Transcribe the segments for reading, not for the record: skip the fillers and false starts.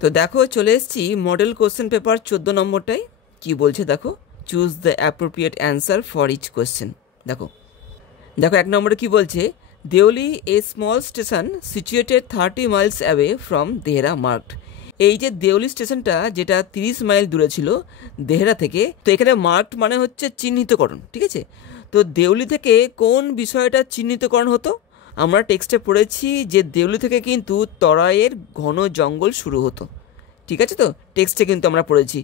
তো দেখো চলে এসেছি মডেল কোশ্চেন পেপার 14 নম্বরটায়। কি বলছে দেখো, choose the appropriate answer for each question. দেখো দেখো 1 নম্বরে কি বলছে, Deoli a small station situated 30 miles away from Dehra marked. এই যে দেওলি স্টেশনটা যেটা 30 মাইল দূরে ছিল দেহরা থেকে, তো এখানে মার্কড মানে হচ্ছে চিহ্নিতকরণ, ঠিক আছে। তো দেওলি থেকে কোন বিষয়টা চিহ্নিতকরণ হতো? আমরা টেক্সটে পড়েছি যে দেওলি থেকে কিন্তু তরাইয়ের ঘন জঙ্গল শুরু হতো, ঠিক আছে। তো টেক্সটে কিন্তু আমরা পড়েছি,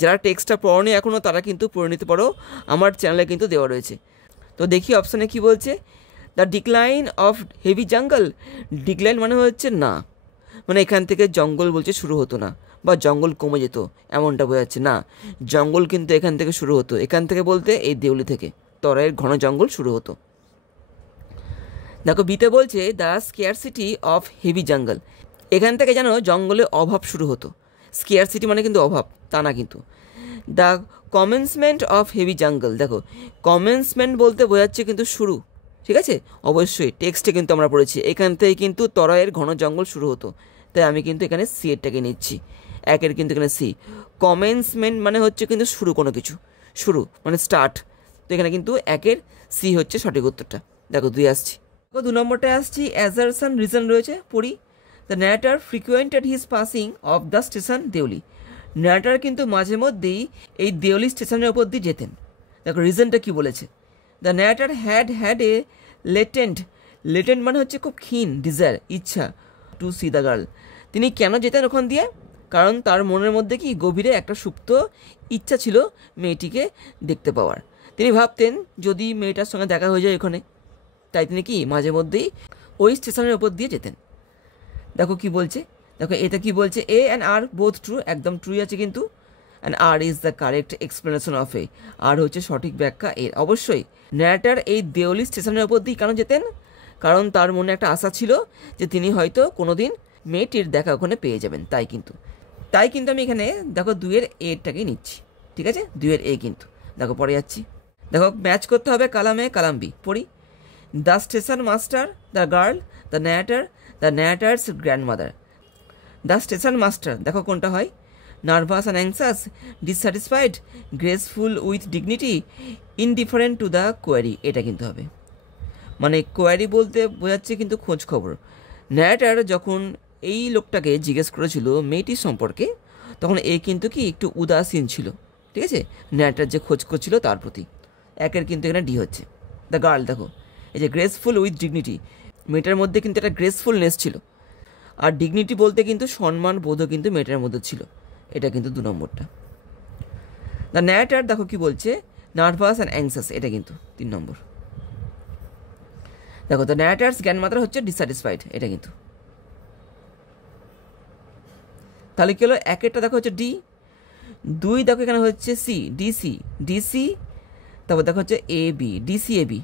যারা টেক্সটটা পড়নি এখনও তারা কিন্তু পড়ে নিতে পারো, আমার চ্যানেলে কিন্তু দেওয়া রয়েছে। তো দেখি অপশানে কি বলছে, দ্য ডিক্লাইন অফ হেভি জঙ্গল। ডিক্লাইন মানে হচ্ছে না, মানে এখান থেকে জঙ্গল বলছে শুরু হতো না, বা জঙ্গল কমে যেত এমনটা বোঝাচ্ছে না। জঙ্গল কিন্তু এখান থেকে শুরু হতো, এখান থেকে বলতে এই দেউলি থেকে তরাইয়ের ঘন জঙ্গল শুরু হতো। দেখো বিতে বলছে দ্য স্কেয়ারসিটি অফ হেভি জঙ্গল। এখান থেকে যেন জঙ্গলে অভাব শুরু হতো। স্কেয়ারসিটি মানে কিন্তু অভাব, তা না কিন্তু। দ্য কমেন্সমেন্ট অফ হেভি জঙ্গল, দেখো কমেন্সমেন্ট বলতে বোঝাচ্ছে কিন্তু শুরু, ঠিক আছে। অবশ্যই টেক্সটে কিন্তু আমরা পড়েছি এখান থেকে কিন্তু তরাইয়ের ঘন জঙ্গল শুরু হতো, তাই আমি কিন্তু এখানে সি এরটাকে নিচ্ছি। 1 কিন্তু এখানে সি। কমেন্সমেন্ট মানে হচ্ছে কিন্তু শুরু, কোনো কিছু শুরু মানে স্টার্ট, তো এখানে কিন্তু 1 সি হচ্ছে সঠিক উত্তরটা। দেখো 2 আসছি। 2 নম্বরটায় আসছি, অ্যাজারশন রিজন রয়েছে, পড়ি। The narrator frequented his passing of the station Deoli. Narrator কিন্তু মাঝে মধ্যেই এই দেউলি স্টেশনের ওপর দিয়ে যেতেন। দেখো রিজনটা কি বলেছে, the narrator had a latent মানে হচ্ছে খুব ক্ষীণ ডিজায়ার, ইচ্ছা, টু সি দ্য গার্ল। তিনি কেন যেতেন ওখান দিয়ে? কারণ তার মনের মধ্যে কি গভীরে একটা সুপ্ত ইচ্ছা ছিল মেয়েটিকে দেখতে পাওয়ার। তিনি ভাবতেন যদি মেয়েটার সঙ্গে দেখা হয়ে যায় ওখানে, তাই তিনি কি মাঝে মধ্যেই ওই স্টেশনের ওপর দিয়ে যেতেন। দেখো কি বলছে, দেখো এটা কি বলছে, A and R both true, একদম ট্রুই আছে কিন্তু। And R is the correct explanation of A, R হচ্ছে সঠিক ব্যাখ্যা এর। অবশ্যই ন্যারেটর এই দেওলি স্টেশনের ওপর দিয়ে কেন যেতেন? কারণ তার মনে একটা আশা ছিল যে তিনি হয়তো কোনো দিন মেয়েটির দেখা ওখানে পেয়ে যাবেন, তাই কিন্তু আমি এখানে দেখো 2 এরটাকেই নিচ্ছি, ঠিক আছে। 2 এ কিন্তু দেখো পরে যাচ্ছি। দেখো ম্যাচ করতে হবে কালামে কালাম বি, পড়ি। The station master, the girl, the narrator's grandmother. The station master দেখো কোনটা হয়, nervous and anxious, dissatisfied, graceful with dignity, indifferent to the query, এটা কিন্তু হবে। মানে কোয়ারি বলতে বোঝাচ্ছে কিন্তু খোঁজ খবর। ন্যারেটার যখন এই লোকটাকে জিজ্ঞেস করেছিল মেয়েটির সম্পর্কে, তখন এ কিন্তু কি একটু উদাসীন ছিল, ঠিক আছে, ন্যারেটার যে খোঁজ করছিল তার প্রতি। 1 কিন্তু এখানে ডি হচ্ছে। দ্য গার্ল দেখো এই যে গ্রেসফুল উইথ ডিগনিটি, মেয়েটার মধ্যে কিন্তু একটা গ্রেসফুলনেস ছিল, আর ডিগনিটি বলতে কিন্তু সম্মান বোধও কিন্তু মেয়েটার মধ্যে ছিল, এটা কিন্তু 2 নম্বরটা। দ্য ন্যারেটার দেখো কি বলছে, নার্ভাস অ্যান্ড অ্যাংসাস, এটা কিন্তু 3 নম্বর। দেখো দ্য ন্যারেটার্স গ্র্যান্ডমাদার হচ্ছে ডিসস্যাটিসফাইড, এটা কিন্তু। তাহলে কি হলো, 1 দেখো হচ্ছে ডি, 2 দেখো এখানে হচ্ছে সি, ডিসি, তারপর দেখো হচ্ছে A B, DC A B,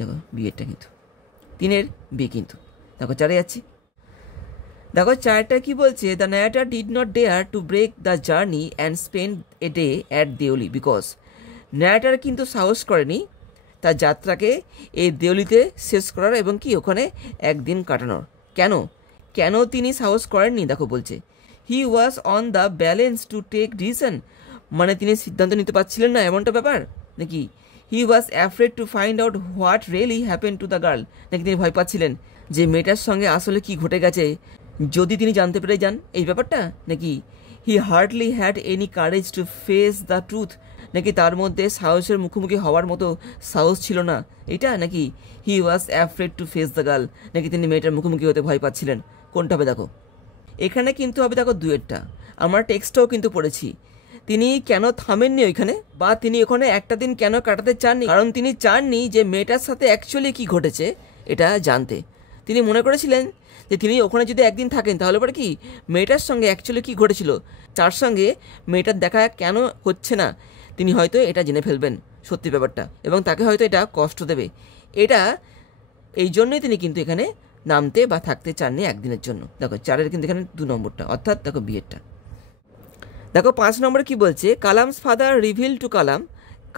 দেখো বি এরটা কিন্তু 3 বি কিন্তু। দেখো 4 যাচ্ছি। দেখো 4টা কি বলছে, the narrator did not dare to break the journey and spend a day at Deoli because. Narrator কিন্তু সাহস করেনি তার যাত্রাকে এই দেওলিতে শেষ করার এবং কি ওখানে একদিন কাটানোর। কেন তিনি সাহস করেননি? দেখো বলছে, he was on the balance to take decision, মানে তিনি সিদ্ধান্ত নিতে পারছিলেন না এমনটা ব্যাপার নাকি? He was afraid to find out what really happen to the girl, নাকি তিনি ভয় পাচ্ছিলেন যে মেয়েটার সঙ্গে আসলে কি ঘটে গেছে যদি তিনি জানতে পেরে যান এই ব্যাপারটা, নাকি হি hardly had any courage to face the truth, নাকি তার মধ্যে সাহসের মুখোমুখি হওয়ার মতো সাহস ছিল না এটা, নাকি he was afraid to face the girl, নাকি তিনি মেয়েটার মুখোমুখি হতে ভয় পাচ্ছিলেন? কোনটা হবে দেখো, এখানে কিন্তু হবে দেখো 2 আমরা টেক্সটটাও কিন্তু পড়েছি। তিনি কেন থামেননি ওইখানে, বা তিনি ওখানে একটা দিন কেন কাটাতে চাননি? কারণ তিনি চাননি যে মেয়েটার সাথে অ্যাকচুয়ালি কি ঘটেছে এটা জানতে। তিনি মনে করেছিলেন যে তিনি ওখানে যদি একদিন থাকেন তাহলে পরে কি মেয়েটার সঙ্গে অ্যাকচুয়ালি কি ঘটেছিল, তার সঙ্গে মেয়েটার দেখা কেন হচ্ছে না, তিনি হয়তো এটা জেনে ফেলবেন সত্যি ব্যাপারটা, এবং তাকে হয়তো এটা কষ্ট দেবে। এটা এই জন্যই তিনি কিন্তু এখানে নামতে বা থাকতে চাননি একদিনের জন্য। দেখো 4 কিন্তু এখানে 2 নম্বরটা, অর্থাৎ দেখো বিয়েরটা। দেখো 5 নম্বরে কি বলছে, Kalam's father reveal to Kalam.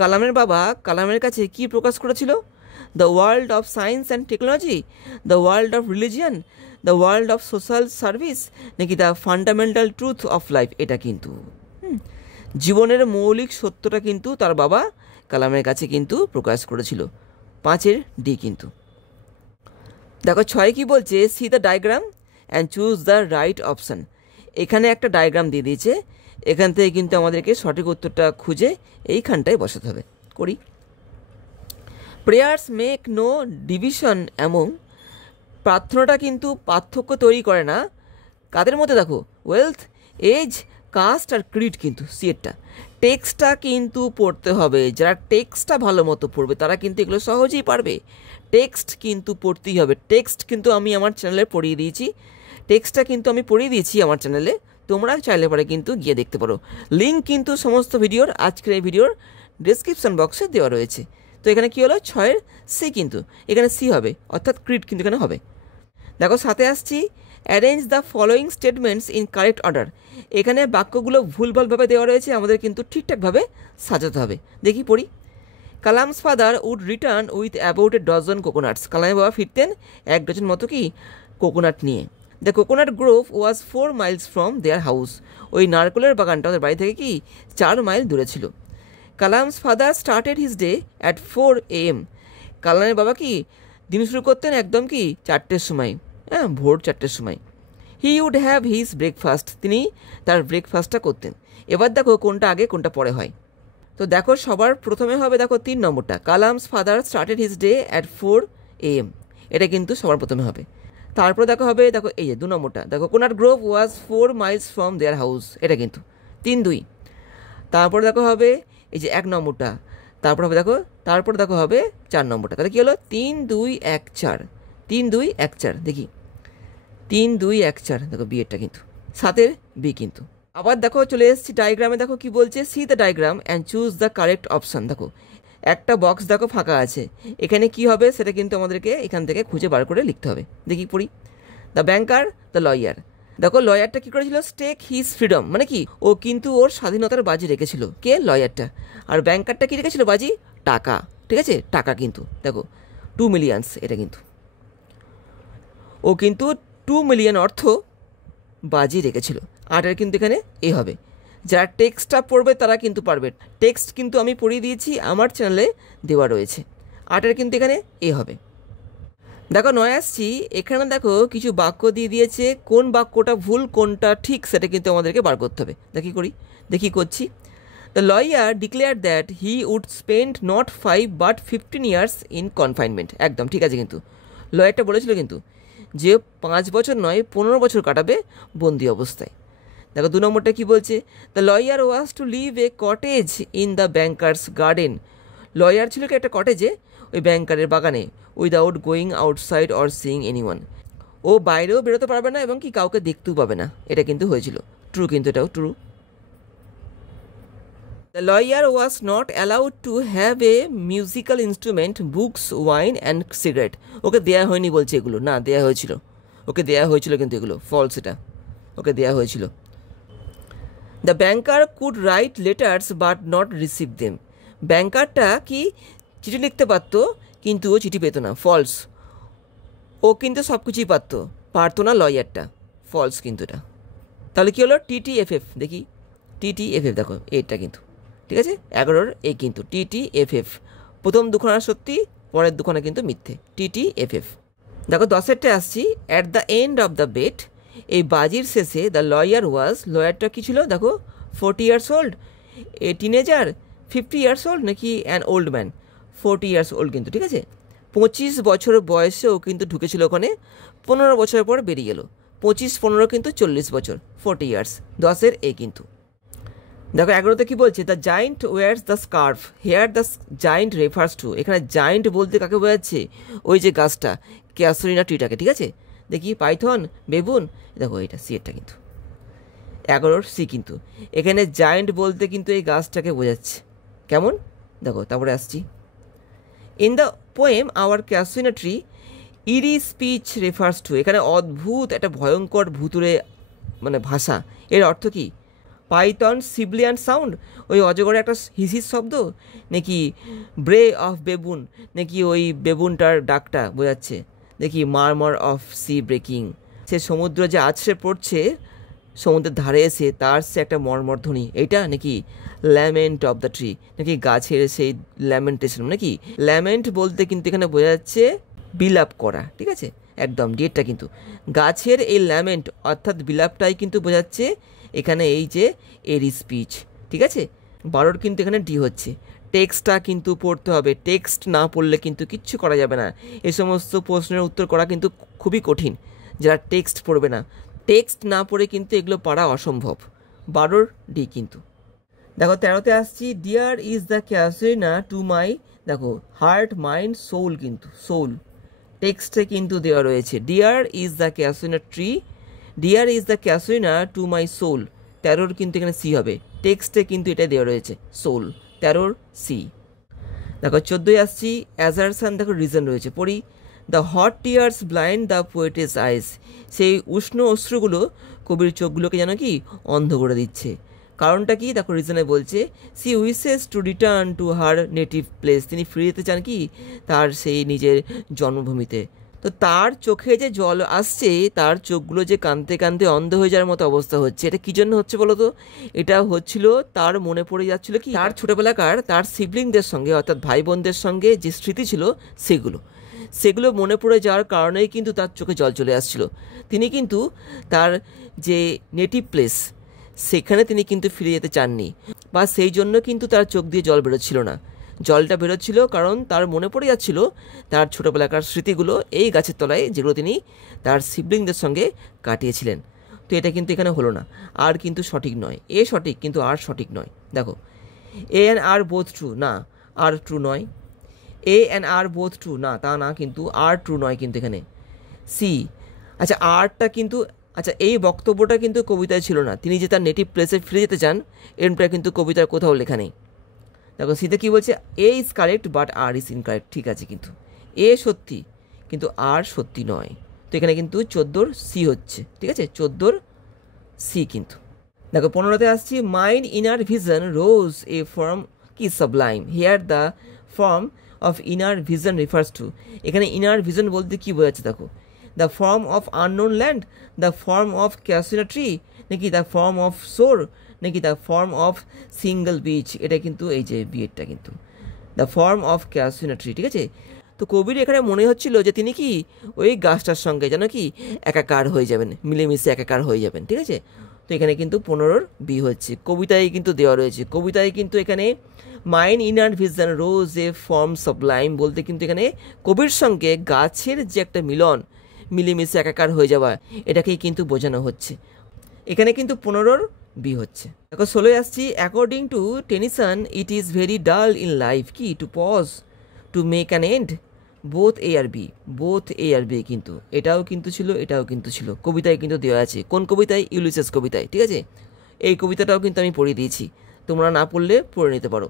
কালামের বাবা কালামের কাছে কি প্রকাশ করেছিল? The world of science and technology, the world of religion, the world of social service, নাকি the fundamental truth of life. এটা কিন্তু জীবনের মৌলিক সত্যটা কিন্তু তার বাবা কালামের কাছে কিন্তু প্রকাশ করেছিল। 5 ডি কিন্তু। দেখো 6 কি বলছে, C the diagram and choose the right option. এখানে একটা ডায়াগ্রাম দিয়ে দিয়েছে, এখান থেকে কিন্তু আমাদেরকে সঠিক উত্তরটা খুঁজে এইখানটায় বসাতে হবে। করি। Prayers make no division among, প্রার্থনাটা কিন্তু পার্থক্য তৈরি করে না কাদের মধ্যে, দেখো ওয়েলথ, এজ, কাস্ট আর ক্রিড কিন্তু। সিএরটা টেক্সটটা কিন্তু পড়তে হবে, যারা টেক্সটটা ভালো মতো পড়বে তারা কিন্তু এগুলো সহজেই পারবে। টেক্সট কিন্তু পড়তেই হবে। টেক্সট কিন্তু আমি আমার চ্যানেলে পড়িয়ে দিয়েছি, টেক্সটটা কিন্তু আমি পড়িয়ে দিয়েছি আমার চ্যানেলে, তোমরা চাইলে পরে কিন্তু গিয়ে দেখতে পারো। লিঙ্ক কিন্তু সমস্ত ভিডিওর আজকের এই ভিডিওর ডিসক্রিপশন বক্সে দেওয়া রয়েছে। তো এখানে কী হলো, 6 সি কিন্তু, এখানে সি হবে, অর্থাৎ ক্রিড কিন্তু এখানে হবে। দেখো 7 আসছি, arrange the following statements in correct order. এখানে বাক্যগুলো ভুলভালভাবে দেওয়া রয়েছে, আমাদের কিন্তু ঠিকঠাকভাবে সাজাতে হবে। দেখি পড়ি। Kalam's father would return with about a dozen coconuts. কালামের বাবা ফিরতেন 1 ডজন মতো কি কোকোনাট নিয়ে। The coconut grove was 4 miles from their house. ওই নারকেলের বাগানটা ওদের বাড়ি থেকে কি 4 মাইল দূরে ছিল। Kalam's father started his day at 4 AM। কালামের বাবা কি দিন শুরু করতেন একদম কি 4টের সময়, ভোর 4টের সময়। He would have his breakfast, তিনি তার ব্রেকফাস্টটা করতেন। এবার দেখো কোনটা আগে কোনটা পরে হয়। তো দেখো সবার প্রথমে হবে, দেখো 3 নম্বরটা, Kalam's father started his day at 4 AM, এটা কিন্তু সবার প্রথমে হবে। তারপর দেখো হবে, দেখো এই যে 2 নম্বরটা, দেখো coconut grove was 4 miles from their house, এটা কিন্তু 3-2। তারপর দেখো হবে এই যে 1 নম্বরটা, তারপর হবে দেখো, তারপর দেখো হবে 4 নম্বরটা। তাহলে কী হলো 3-2-1-4, 3-2-1-4। দেখি 3-2-1-4, দেখো বিয়েরটা কিন্তু 7 বি কিন্তু। আবার দেখো চলে এসেছি ডায়াগ্রামে, দেখো কি বলছে, C the diagram and choose the correct option. দেখো একটা বক্স দেখো ফাঁকা আছে, এখানে কি হবে সেটা কিন্তু আমাদেরকে এখান থেকে খুঁজে বার করে লিখতে হবে। দেখি পড়ি। The banker, the lawyer. দেখো লয়ারটা কী করেছিল, স্টেক হিজ ফ্রিডম, মানে কি ও কিন্তু ওর স্বাধীনতার বাজি রেখেছিল, কে লয়ারটা। আর ব্যাংকারটা কী রেখেছিল বাজি, টাকা, ঠিক আছে টাকা কিন্তু। দেখো 2 মিলিয়নস, এটা কিন্তু ও কিন্তু 2 মিলিয়ন অর্থ বাজি রেখেছিল। আর কিন্তু এখানে এ হবে, যারা টেক্সটটা পড়বে তারা কিন্তু পারবে। টেক্সট কিন্তু আমি পড়িয়ে দিয়েছি, আমার চ্যানেলে দেওয়া রয়েছে। 8 কিন্তু এখানে এ হবে। দেখো 9 আসছি, এখানে দেখো কিছু বাক্য দিয়ে দিয়েছে, কোন বাক্যটা ভুল কোনটা ঠিক সেটা কিন্তু আমাদেরকে বার করতে হবে। দেখি করছি। The lawyer declare that he would spend not 5 but 15 years in confinement. একদম ঠিক আছে কিন্তু, লয়ারটা বলেছিল কিন্তু যে 5 বছর নয় 15 বছর কাটাবে বন্দি অবস্থায়। দেখো 2 নম্বরটা কী বলছে, the lawyer was to live a cottage in the banker's garden. Lawyer ছিল কি একটা কটেজে, ওই ব্যাংকারের বাগানে, without going outside or seeing anyone. ও বাইরেও বেরোতে পারবে না এবং কি কাউকে দেখতেও পাবে না, এটা কিন্তু হয়েছিল। ট্রু কিন্তু, এটাও true. The lawyer was not allowed to have a musical instrument, books, wine and cigarette. Okay দেয়া হয়নি বলছে এগুলো, না দেয়া হয়েছিল, ওকে দেয়া হয়েছিল কিন্তু এগুলো ফলস, এটা ওকে দেয়া হয়েছিল। The banker could write letters but not receive them. ব্যাংকারটা কি চিঠি লিখতে পারতো কিন্তু ও চিঠি পেতো না, ফলস। ও কিন্তু সব কিছুই পারতো না লয়ারটা, ফলস কিন্তু এটা। তাহলে কী হলো, TTFF। দেখি TTFF, দেখো এইটা কিন্তু ঠিক আছে, 11 এই কিন্তু TTFF। প্রথম দুখানা সত্যি, পরের দুখানা কিন্তু মিথ্যে, TTFF। দেখো 10-টা আসছি, at the end of the bet. এই বাজির শেষে দ্য লয়ার ওয়াজ, লয়ারটা কী ছিল দেখো 40 years old, a teenager, 50 years old নাকি an old man, 40 years old কিন্তু ঠিক আছে। 25 বছর বয়সে ও কিন্তু ঢুকেছিল ওখানে, 15 বছর পর বেরিয়ে গেল। 25-15 কিন্তু 40 বছর, 40 years। 10 এ কিন্তু। দেখো 11তে কী বলছে, the giant wears the scarf here the giant refers to. এখানে জায়েন্ট বলতে কাকে বোঝাচ্ছে, ওই যে গাছটা ক্যাসরিনা ট্রিটাকে, ঠিক আছে। দেখি পাইথন, বেবুন, দেখো এটা সিএরটা কিন্তু 11 সি কিন্তু। এখানে জায়েন্ট বলতে কিন্তু এই গাছটাকে বোঝাচ্ছে, কেমন দেখো। তারপরে আসছি, in the poem our casuarina tree eerie speech refers to. এখানে অদ্ভুত একটা ভয়ঙ্কর ভুতুরে মানে ভাষা, এর অর্থ কি, পাইথন সিবলিয়ান সাউন্ড, ওই অজগরের একটা হিসির শব্দ, নাকি ব্রে অফ বেবুন, নাকি ওই বেবুনটার ডাকটা বোঝাচ্ছে, দেখি মারমার অফ সি ব্রেকিং, সে সমুদ্র যে আছড়ে পড়ছে সমুদ্রের ধারে এসে তার সে একটা মর্মর ধ্বনি, এইটা নাকি ল্যামেন্ট অফ দ্য ট্রি, নাকি গাছের সেই ল্যামেন্টেশন, নাকি ল্যামেন্ট বলতে কিন্তু এখানে বোঝা যাচ্ছে বিলাপ করা, ঠিক আছে, একদম ডিএটটা কিন্তু গাছের এই ল্যামেন্ট অর্থাৎ বিলাপটাই কিন্তু বোঝাচ্ছে এখানে এই যে এর স্পিচ, ঠিক আছে। 12 কিন্তু এখানে ডি হচ্ছে। টেক্সটটা কিন্তু পড়তে হবে, টেক্সট না পড়লে কিন্তু কিচ্ছু করা যাবে না। এই সমস্ত প্রশ্নের উত্তর করা কিন্তু খুবই কঠিন যারা টেক্সট পড়বে না, টেক্সট না পড়ে কিন্তু এগুলো পড়া অসম্ভব। 12 ডি কিন্তু। দেখো 13তে আসছি, dear is the casuarina to my, দেখো হার্ট মাইন্ড সোল, কিন্তু সোল টেক্সটে কিন্তু দেওয়া রয়েছে, dear is the casuarina tree, dear is the casuarina to my soul, 13 কিন্তু এখানে সি হবে, টেক্সটে কিন্তু এটা দেওয়া রয়েছে সোল, 13 সি। দেখো 14 আসছি, অ্যাজারসান, দেখো রিজন রয়েছে, পড়ি, the hot tears blind the poetess eyes, সেই উষ্ণ অশ্রুগুলো কবির চোখগুলোকে যেন কি অন্ধ করে দিচ্ছে। কারণটা কি, দেখো রিজনে বলছে, she wishes to return to her native place, তিনি ফিরে যেতে চান কি তার সেই নিজের জন্মভূমিতে। তো তার চোখে যে জল আসছে, তার চোখগুলো যে কাঁদতে কাঁদতে অন্ধ হয়ে যাওয়ার মতো অবস্থা হচ্ছে, এটা কী জন্য হচ্ছে বলো তো? এটা হচ্ছিল তার মনে পড়ে যাচ্ছিল কি তার ছোটোবেলাকার তার সিবলিংদের সঙ্গে অর্থাৎ ভাই বোনদের সঙ্গে যে স্মৃতি ছিল সেগুলো মনে পড়ে যাওয়ার কারণেই কিন্তু তার চোখে জল চলে আসছিল। তিনি কিন্তু তার যে নেটিভ প্লেস সেখানে তিনি কিন্তু ফিরে যেতে চাননি, বা সেই জন্য কিন্তু তার চোখ দিয়ে জল বেরোচ্ছিল না। জলটা বেরোচ্ছিল কারণ তার মনে পড়ে যাচ্ছিল তার ছোটোবেলাকার স্মৃতিগুলো এই গাছের তলায়, যেগুলো তিনি তার সিবলিংদের সঙ্গে কাটিয়েছিলেন। তো এটা কিন্তু এখানে হলো না, আর কিন্তু সঠিক নয়, এ সঠিক কিন্তু আর সঠিক নয়। দেখো এ অ্যান্ড আর বোথ ট্রু, না আর ট্রু নয়, এ অ্যান্ড আর বোথ ট্রু, না তা না, কিন্তু আর ট্রু নয় কিন্তু এখানে। সি, আচ্ছা আরটা কিন্তু, আচ্ছা এই বক্তব্যটা কিন্তু কবিতায় ছিল না, তিনি যে তার নেটিভ প্লেসে ফিরে যেতে চান এরটা কিন্তু কবিতার কোথাও লেখা নেই। দেখো সিতে কী বলছে, A is correct but R is incorrect, ঠিক আছে, কিন্তু এ সত্যি কিন্তু আর সত্যি নয়। তো এখানে কিন্তু 14 সি হচ্ছে, ঠিক আছে, 14 সি কিন্তু। দেখো 15তে আসছি, mind inner vision rose a form কি sublime, here the form of inner vision refers to, এখানে ইনার ভিজন বলতে কী বোঝাচ্ছে, দেখো the form of unknown land, the form of casuarina tree, নাকি দ্য ফর্ম অফ সোর, নাকি the form of single beach, এটা কিন্তু এই যে বিএডটা কিন্তু the form of casuarina tree, ঠিক আছে। তো কবির এখানে মনে হচ্ছিল যে তিনি কি ওই গাছটার সঙ্গে যেন কি একাকার হয়ে যাবেন, মিলেমিশে একাকার হয়ে যাবেন, ঠিক আছে। তো এখানে কিন্তু 15 বি হচ্ছে, কবিতায় কিন্তু দেওয়া রয়েছে, কবিতায় কিন্তু এখানে mind inner vision rose a form Sublime বলতে কিন্তু এখানে কবির সঙ্গে গাছের যে একটা মিলন, মিলেমিশে একাকার হয়ে যাওয়া, এটাকেই কিন্তু বোঝানো হচ্ছে। এখানে কিন্তু 15 বি হচ্ছে। দেখো 16 আসছি, according to Tennyson it is very dull in life কি to pause to make an end, both A আর বি, বোথ এ আর বি কিন্তু এটাও কিন্তু ছিল, এটাও কিন্তু ছিল, কবিতায় কিন্তু দেওয়া আছে। কোন কবিতায়? ইউলিসেস কবিতায়, ঠিক আছে। এই কবিতাটাও কিন্তু আমি পড়িয়ে দিয়েছি, তোমরা না পড়লে পড়ে নিতে পারো।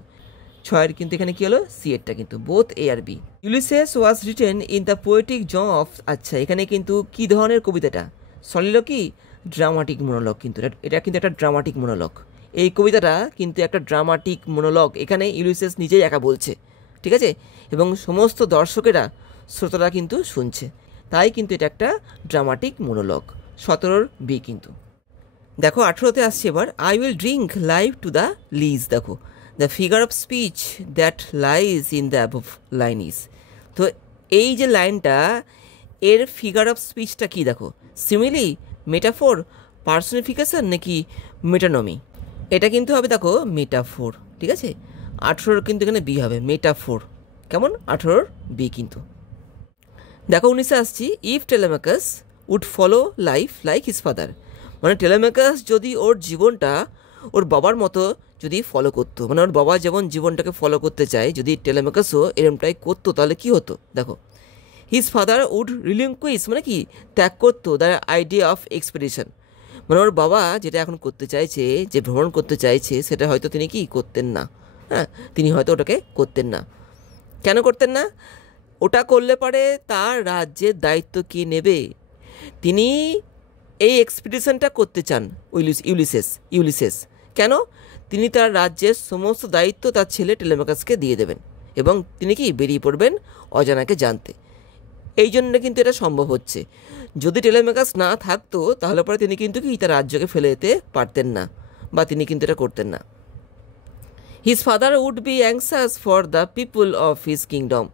6 কিন্তু এখানে কি হলো, সি এরটা কিন্তু বোথ এ আর B. Ulysses was written in the poetic genre of, আচ্ছা এখানে কিন্তু কি ধরনের কবিতাটা, সলিলকি ড্রামাটিক মনোলগ, কিন্তু এটা কিন্তু একটা ড্রামাটিক মনোলগ, এই কবিতাটা কিন্তু একটা ড্রামাটিক মনোলগ, এখানে ইউলিসেস নিজেই একা বলছে, ঠিক আছে, এবং সমস্ত দর্শকেরা শ্রোতারা কিন্তু শুনছে, তাই কিন্তু এটা একটা ড্রামাটিক মনোলগ। 17 বি কিন্তু। দেখো 18তে আসছে এবার, I will drink life to the lees, দেখো the figure of speech that lies in the above line is, তো এই যে লাইনটা এর ফিগার অফ স্পিচটা কি, দেখো সিমিলি, মেটাফোর, পার্সনিফিকেশন, নাকি মেটানমি, এটা কিন্তু হবে দেখো মেটাফোর, ঠিক আছে। 18 কিন্তু এখানে বি হবে, মেটাফোর, কেমন 18 বি কিন্তু। দেখো 19 আসছি, if Telemachus would follow life like his father, মানে টেলেমাকাস যদি ওর জীবনটা ওর বাবার মতো যদি ফলো করতো, মানে ওর বাবা যেমন জীবনটাকে ফলো করতে চায়, যদি টেলেমাকাসও এরমটাই করতো তাহলে কি হতো, দেখো হিজ ফাদার উড রিলিঙ্কুইশ, মানে কি ত্যাগ করতো দ্য আইডিয়া অফ এক্সপেডিশন, মানে ওর বাবা যেটা এখন করতে চাইছে, যে ভ্রমণ করতে চাইছে, সেটা হয়তো তিনি কি করতেন না, হ্যাঁ তিনি হয়তো ওটাকে করতেন না। কেন করতেন না? ওটা করলে পারে তার রাজ্যের দায়িত্ব কে নেবে, তিনি এই এক্সপিডিশনটা করতে চান ইউলিসেস, কেন? তিনি তার রাজ্যের সমস্ত দায়িত্ব তার ছেলে টেলেমাকাসকে দিয়ে দেবেন এবং তিনি কি বেরিয়ে পড়বেন অজানাকে জানতে। এই জন্য কিন্তু এটা সম্ভব হচ্ছে। যদি টেলেমাকাস না থাকতো তাহলে পরে তিনি কিন্তু কি তার রাজ্যকে ফেলে যেতে পারতেন না, বা তিনি কিন্তু এটা করতেন না। His father would be anxious for the people of his kingdom.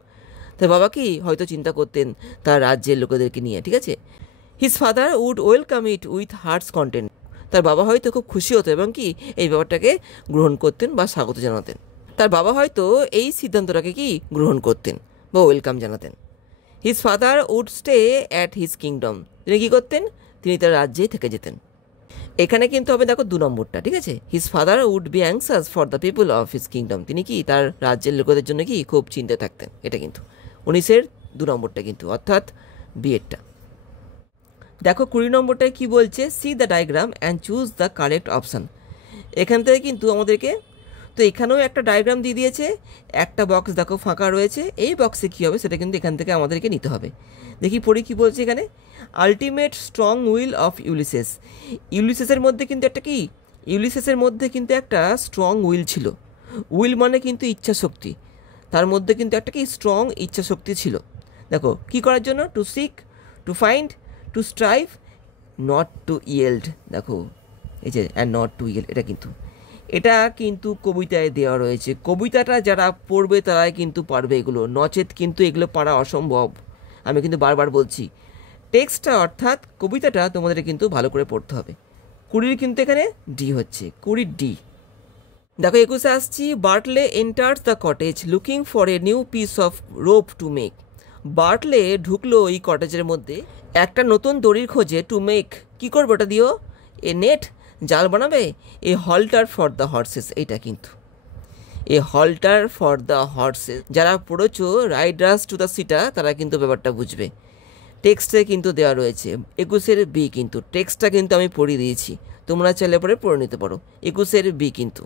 তার বাবা কি হয়তো চিন্তা করতেন তার রাজ্যের লোকেদেরকে নিয়ে, ঠিক আছে। His father would welcome it with heart's content. তার বাবা হয়তো খুব খুশি হতো এবং কি এই ব্যাপারটাকে গ্রহণ করতেন বা স্বাগত জানাতেন। তার বাবা হয়তো এই সিদ্ধান্তটাকে কি গ্রহণ করতেন বা ওয়েলকাম জানাতেন। His father would stay at his kingdom. তিনি কী করতেন? তিনি তার রাজ্যেই থেকে যেতেন। এখানে কিন্তু হবে দেখো 2 নম্বরটা, ঠিক আছে। His father would be anxious for the people of his kingdom. তিনি কি তার রাজ্যের লোকেদের জন্য কি খুব চিন্তায় থাকতেন। এটা কিন্তু 19-এর 2 নম্বরটা কিন্তু, অর্থাৎ বিয়েরটা। দেখো 20 নম্বরটায় কি বলছে, C the diagram and choose the correct option. এখান থেকে কিন্তু আমাদেরকে, তো এখানেও একটা ডায়াগ্রাম দিয়ে দিয়েছে, একটা বক্স দেখো ফাঁকা রয়েছে, এই বক্সে কী হবে সেটা কিন্তু এখান থেকে আমাদেরকে নিতে হবে। দেখি পড়ি কী বলছে এখানে। Ultimate strong will of Ulysses. ইউলিসেসের মধ্যে কিন্তু একটা কি, ইউলিসেসের মধ্যে কিন্তু একটা স্ট্রং উইল ছিল। উইল মানে কিন্তু ইচ্ছা শক্তি, তার মধ্যে কিন্তু একটা কি স্ট্রং ইচ্ছা শক্তি ছিল। দেখো কি করার জন্য, to seek, to find, to strive, not to yield. দেখো এই যে অ্যান্ড নট টু ইয়েল্ড, এটা কিন্তু কবিতায় দেওয়া রয়েছে। কবিতাটা যারা পড়বে তারাই কিন্তু পারবে এগুলো, নচেত কিন্তু এগুলো পারা অসম্ভব। আমি কিন্তু বারবার বলছি, টেক্সটটা অর্থাৎ কবিতাটা তোমাদের কিন্তু ভালো করে পড়তে হবে। 20 কিন্তু এখানে ডি হচ্ছে, 20 ডি। দেখো 21-এ আসছি, Bartley enters the cottage looking for a new piece of rope to make. Bartley ঢুকলো এই কটেজের মধ্যে একটা নতুন দড়ির খোঁজে। টু মেক, কী করবো ওটা দিও? এ নেট, জাল বানাবে। এ হল্টার ফর দ্য হর্সেস, এইটা কিন্তু এ হল্টার ফর দ্য হর্সেস। যারা পড়েছো রাইডার্স টু দ্য সিটা তারা কিন্তু ব্যাপারটা বুঝবে। টেক্সটে কিন্তু দেওয়া রয়েছে 21-এর বি, কিন্তু টেক্সটটা কিন্তু আমি পড়িয়ে দিয়েছি, তোমরা চাইলে পরে পড়ে নিতে পারো। 21-এর বি কিন্তু।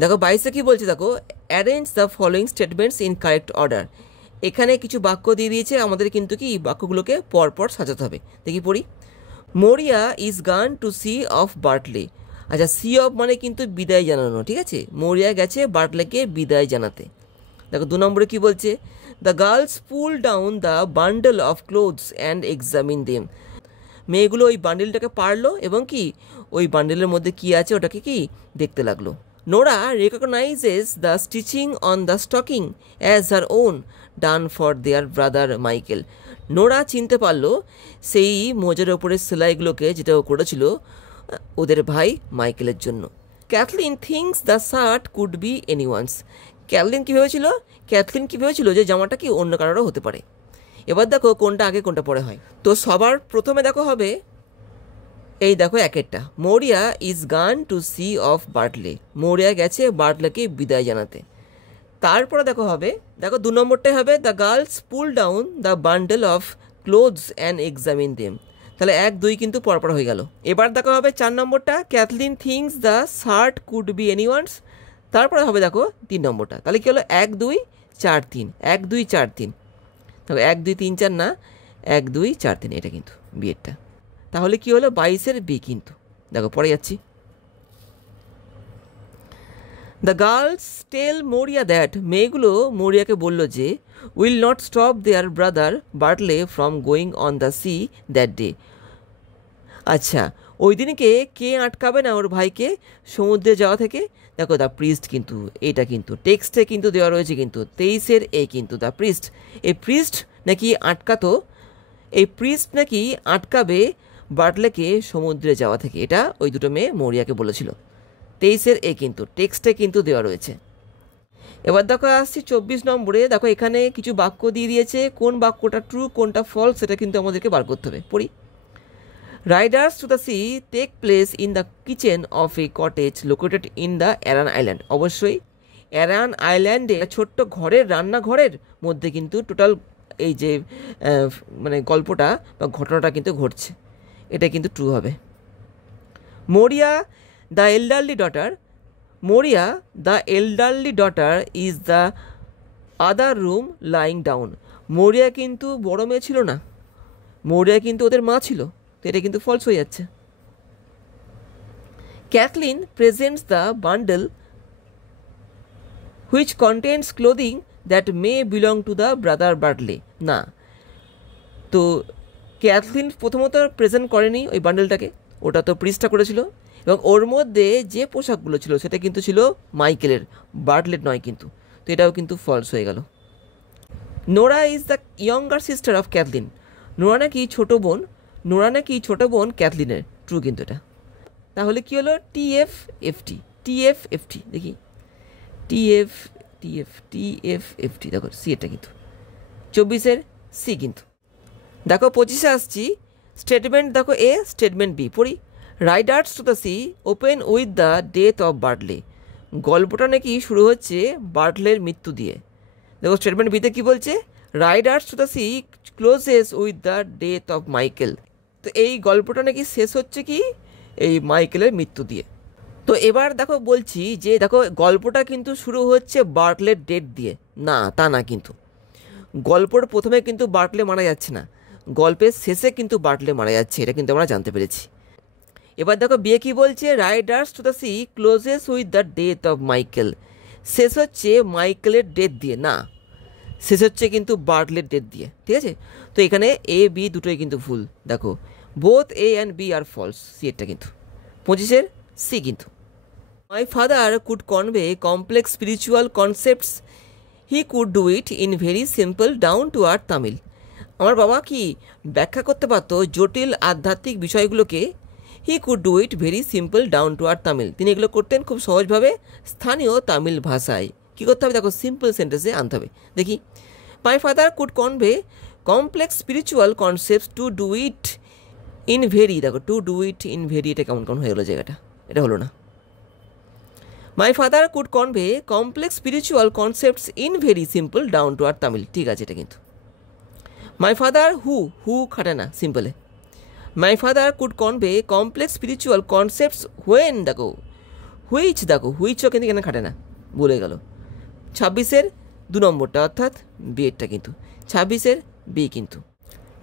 দেখো 22-এ কি বলছে, দেখো arrange the following statements in correct order. এখানে কিছু বাক্য দিয়ে দিয়েছে, আমাদের কিন্তু কি বাক্যগুলোকে পরপর সাজাতে হবে। দেখি পড়ি। মোরিয়া ইজ গান টু সি অফ বার্টলে। আচ্ছা, সি অফ মানে কিন্তু বিদায় জানানো, ঠিক আছে। মোরিয়া গেছে বার্টলেকে বিদায় জানাতে। দেখো 2 নম্বরে কি বলছে, the girls pull down the bundle of clothes and examine them. মেয়েগুলো ওই বান্ডেলটাকে পারলো এবং কি ওই বান্ডেলের মধ্যে কি আছে ওটাকে কি দেখতে লাগলো। Nora রেকগনাইজেস the stitching on the stocking as her own done for their brother Michael. Nora চিনতে পারলো সেই মোজার ওপরের সেলাইগুলোকে যেটা ও করেছিল ওদের ভাই মাইকেলের জন্য। Cathleen thinks the shirt could be anyone's. Cathleen কী ভেবেছিল যে জামাটা কি অন্য কারোরও হতে পারে। এবার দেখো কোনটা আগে কোনটা পরে হয়। তো সবার প্রথমে দেখো হবে এই দেখো একেরটা, মোরিয়া ইজ গান টু সি অফ বার্টলে। মোরিয়া গেছে বার্টলেকে বিদায় জানাতে। তারপরে দেখো হবে, দেখো 2 নম্বরটাই হবে, the girls pull down the bundle of clothes and examine them. তাহলে 1, 2 কিন্তু পরপর হয়ে গেল। এবার দেখো হবে 4 নম্বরটা, Cathleen thinks the shirt could be anyone's. তারপরে হবে দেখো 3 নম্বরটা। তাহলে কি হলো, 1, 2, 4, 3, 1, 2, 4, 3। দেখো 1, 2, 3, 4 না, 1, 2, 4, 3, এটা কিন্তু বিয়েরটা। তাহলে কি হলো, 22-এর বি কিন্তু। দেখো পরে যাচ্ছি। The girls tell Maurya that. মেয়েগুলো মোরিয়াকে বলল যে will not stop their brother Bartley from going on the sea that day. আচ্ছা, ওই দিনকে কে আটকাবে না ওর ভাইকে সমুদ্রে যাওয়া থেকে? দেখো দ্য প্রিস্ট কিন্তু, এটা কিন্তু টেক্সটে কিন্তু দেওয়া রয়েছে কিন্তু 23-এর এ কিন্তু দ্য প্রিস্ট। এই প্রিস্ট নাকি আটকাতো, এই প্রিস্ট নাকি আটকাবে বার্টলেকে সমুদ্রে যাওয়া থেকে, এটা ওই দুটো মেয়ে মোরিয়াকে বলেছিল। 23-এর এ কিন্তু টেক্সটে কিন্তু দেওয়া রয়েছে। এবার দেখো আসছি 24 নম্বরে। দেখো এখানে কিছু বাক্য দিয়ে দিয়েছে, কোন বাক্যটা ট্রু কোনটা ফলস সেটা কিন্তু আমাদেরকে বার করতে হবে। পড়ি। Riders to the sea take place in the kitchen of a cottage located in the Aran island. অবশ্যই অ্যারান আইল্যান্ডে ছোট্ট ঘরের রান্নাঘরের মধ্যে কিন্তু টোটাল এই যে মানে গল্পটা বা ঘটনাটা কিন্তু ঘটছে, এটা কিন্তু ট্রু হবে। Maurya the elderly daughter, Maurya the elderly daughter is the other room lying down. Maurya কিন্তু বড় মেয়ে ছিল না, মোরিয়া কিন্তু ওদের মা ছিল, তো এটা কিন্তু ফলস হয়ে যাচ্ছে। Cathleen presents the bundle which contents clothing that may belong to the brother Bartley. না, তো ক্যাথলিন প্রথমত প্রেজেন্ট করেনি ওই বান্ডেলটাকে, ওটা তো প্রিস্টটা করেছিল, এবং ওর মধ্যে যে পোশাকগুলো ছিল সেটা কিন্তু ছিল মাইকেলের, বার্টলেট নয় কিন্তু। তো এটাও কিন্তু ফলস হয়ে গেল। Nora is the younger sister of Kathleen. Nora নাকি ছোটো বোন ক্যাথলিনের। ট্রু কিন্তু এটা। তাহলে কি হলো? টিএফএফটি দেখি, টিএফএফটি দেখো সি, এটা কিন্তু 24-এর সি কিন্তু। দেখো 25-এ আসছি, স্টেটমেন্ট দেখো এ, স্টেটমেন্ট বি পড়ি। Riders to the sea open with the death of Bartley. গল্পটা নাকি শুরু হচ্ছে বার্টলের মৃত্যু দিয়ে। দেখো স্টেটমেন্ট বিতে কী বলছে? Riders to the C clauses with the death of Michael. তো এই গল্পটা নাকি শেষ হচ্ছে কি এই মাইকেলের মৃত্যু দিয়ে। তো এবার দেখো বলছি যে দেখো গল্পটা কিন্তু শুরু হচ্ছে বার্টলের ডেথ দিয়ে। না, তা না কিন্তু। গল্পের প্রথমে কিন্তু বার্টলে মারা যাচ্ছে না, গল্পের শেষে কিন্তু বার্টলে মারা যাচ্ছে, এটা কিন্তু আমরা জানতে পেরেছি। এবার দেখো বিয়ে কী বলছে? Riders to the C clauses with the death of Michael. শেষ হচ্ছে মাইকেলের ডেথ দিয়ে। না, শেষ হচ্ছে কিন্তু বার্টলের ডেথ দিয়ে। ঠিক আছে, তো এখানে এ বি দুটোই কিন্তু ভুল। দেখো both A and B are false, C এরটা কিন্তু 25-এর সি কিন্তু। My father could convey complex spiritual concepts, he could do it in very simple down to earth Tamil. আমার বাবা কি ব্যাখ্যা করতে পারতো জটিল আধ্যাত্মিক বিষয়গুলোকে? He could do it very simple down to earth Tamil. তিনি এগুলো করতেন খুব সহজভাবে স্থানীয় তামিল ভাষায়। কী করতে হবে? দেখো সিম্পল সেন্টেন্সে আনতে হবে। দেখি, my father could convey complex spiritual concepts to do it in very, দেখো to do it in very, এটা কেমন হয়ে গেলো জায়গাটা, এটা হলো না। My father could convey complex spiritual concepts in very simple down to earth Tamil, ঠিক আছে এটা কিন্তু। মাই ফাদার হু খাটে না সিম্পলে। My father could convey complex spiritual concepts when, দেখো হুইচও কিন্তু এখানে খাটে না, ভুলে গেল। 26-এর 2 নম্বরটা অর্থাৎ বি এরটা কিন্তু, 26-এর বি কিন্তু।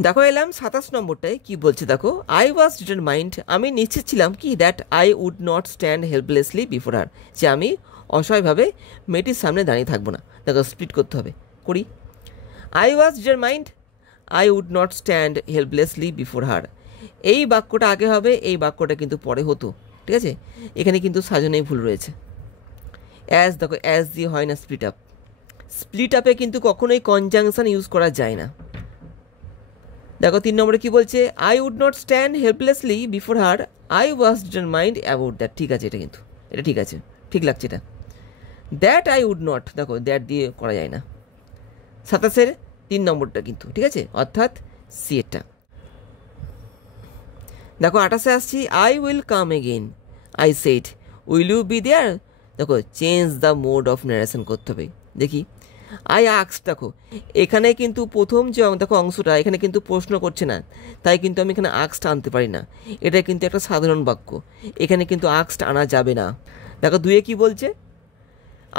দেখো এলাম 27 নম্বরটায় কি বলছে দেখো, আই ওয়াজ ডিটারমাইন্ড, আমি নিশ্চিত ছিলাম কি, that I would not stand helplessly before her, যে আমি অসহায়ভাবে মেয়েটির সামনে দাঁড়িয়ে থাকবো না। দেখো স্প্লিট করতে হবে, করি। I was determined I would not stand helplessly before her, এই বাক্যটা আগে হবে, এই বাক্যটা কিন্তু পরে হতো। ঠিক আছে, এখানে কিন্তু সাজানোই ভুল রয়েছে। অ্যাজ, দেখো অ্যাজ দিয়ে হয় না স্প্লিট আপে কিন্তু কখনোই কনজাংশন ইউজ করা যায় না। দেখো 3 নম্বরে কি বলছে, I would not stand helplessly before her, I was determined about that. ঠিক আছে, এটা কিন্তু এটা ঠিক আছে, ঠিক লাগছে এটা। দ্যাট আই উড নট, দেখো দ্যাট দিয়ে করা যায় না। 27-এর 3 নম্বরটা কিন্তু ঠিক আছে, অর্থাৎ সি এরটা। দেখো 28-এ আসছি, I will come again, I said, will you be there. দেখো change the mode of narration করতে হবে। দেখি আই আক্সড, দেখো এখানে কিন্তু প্রথম যে দেখো অংশটা এখানে কিন্তু প্রশ্ন করছে না, তাই কিন্তু আমি এখানে আক্সড আনতে পারি না, এটা কিন্তু একটা সাধারণ বাক্য, এখানে কিন্তু আক্সড আনা যাবে না। দেখো 2-এ কি বলছে,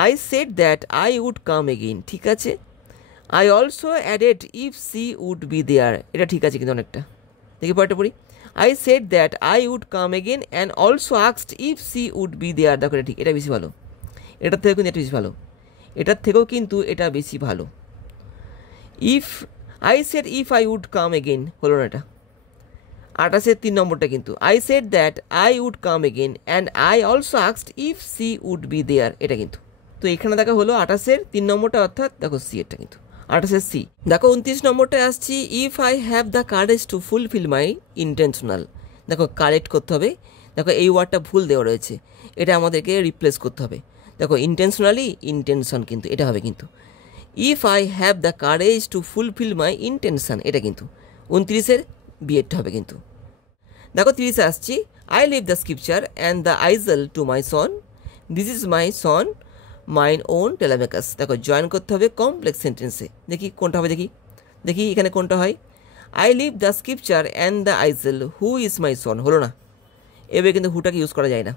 I said that I would come again, ঠিক আছে। I also added if she would be there, এটা ঠিক আছে কিন্তু অনেকটা। দেখি পরেরটা পড়ি, I said that I would come again and also আক্সড if she would be there. দেখো এটা ঠিক, এটা বেশি ভালো, এটার থেকেও কিন্তু এটা বেশি ভালো, এটার থেকেও কিন্তু এটা বেশি ভালো। If I said if I would come again হলো না এটা। 28-এর 3 নম্বরটা কিন্তু, I said that I would come again and I also আক্সড if she would be there, এটা কিন্তু। তো এখানে দেখা হলো 28-এর 3 নম্বরটা অর্থাৎ দেখো সি এরটা কিন্তু, 28-এর সি। দেখো 29 নম্বরটায় আসছি, if I have the courage to fulfil my intentional. দেখো কারেক্ট করতে হবে, দেখো এই ওয়ার্ডটা ভুল দেওয়া রয়েছে, এটা আমাদেরকে রিপ্লেস করতে হবে। দেখো ইন্টেনশনালি ইন্টেনশন কিন্তু এটা হবে কিন্তু, if I have the courage to fulfil my intention, এটা কিন্তু 29-এর বিয়েরটা হবে কিন্তু। দেখো 30-এ আসছি, I leave the scripture and the isle to my son, this is my son mine own Telemachus. দেখো জয়েন করতে হবে কমপ্লেক্স সেন্টেন্সে। দেখি কোনটা হবে, দেখি এখানে কোনটা হয়। I leave the scripture and the isle who is my son, হলো না, এবার কিন্তু হুটাকে ইউজ করা যায় না।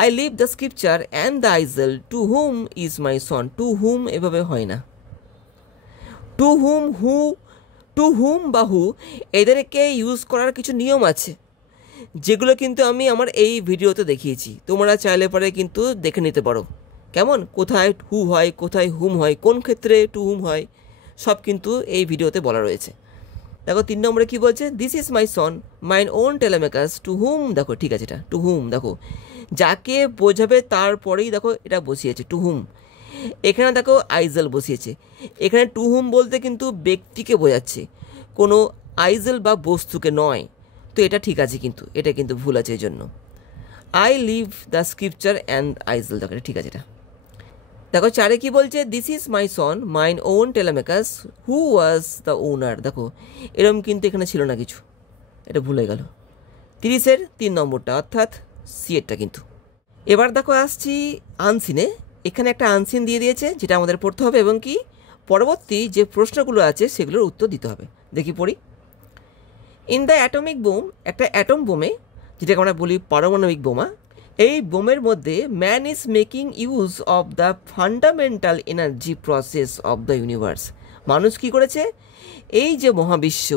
I leave the scripture and the isle to whom is my son, to whom এভাবে হয় না। টু হুম বা হু এদেরকে ইউজ করার কিছু নিয়ম আছে, যেগুলো কিন্তু আমি আমার এই ভিডিওতে দেখিয়েছি, তোমরা চাইলে পরে কিন্তু দেখে নিতে পারো। কেমন, কোথায় হু হয়, কোথায় হুম হয়, কোন ক্ষেত্রে টু হুম হয়, সব কিন্তু এই ভিডিওতে বলা রয়েছে। দেখো 3 নম্বরে কি বলছে, this is my son mine own Telemachus to whom, দেখো ঠিক আছে, এটা টু হুম, দেখো যাকে বোঝাবে তারপরেই দেখো এটা বসিয়েছে টু হুম। এখানে দেখো আইজেল বসিয়েছে, এখানে টু হুম বলতে কিন্তু ব্যক্তিকে বোঝাচ্ছে, কোনো আইজেল বা বস্তুকে নয়। তো এটা ঠিক আছে, কিন্তু এটা কিন্তু ভুল আছে, এই জন্য I leave the scripture and isle, দেখো এটা ঠিক আছে। এটা দেখো 4 কি বলছে, this is my son mine own Telemachus who was the owner, দেখো এরম কিন্তু এখানে ছিল না কিছু, এটা ভুলে গেল। 30-এর 3 নম্বরটা অর্থাৎ সি এরটা কিন্তু। এবার দেখো আসছি আনসিনে, এখানে একটা আনসিন দিয়ে দিয়েছে যেটা আমাদের পড়তে হবে এবং কি পরবর্তী যে প্রশ্নগুলো আছে সেগুলোর উত্তর দিতে হবে। দেখি পড়ি। ইন দ্য অ্যাটমিক বোম, একটা অ্যাটম বোমে, যেটাকে আমরা বলি পারমাণবিক বোমা, এই বোমের মধ্যে man is making use of the fundamental energy process of the universe. মানুষ কি করেছে, এই যে মহাবিশ্ব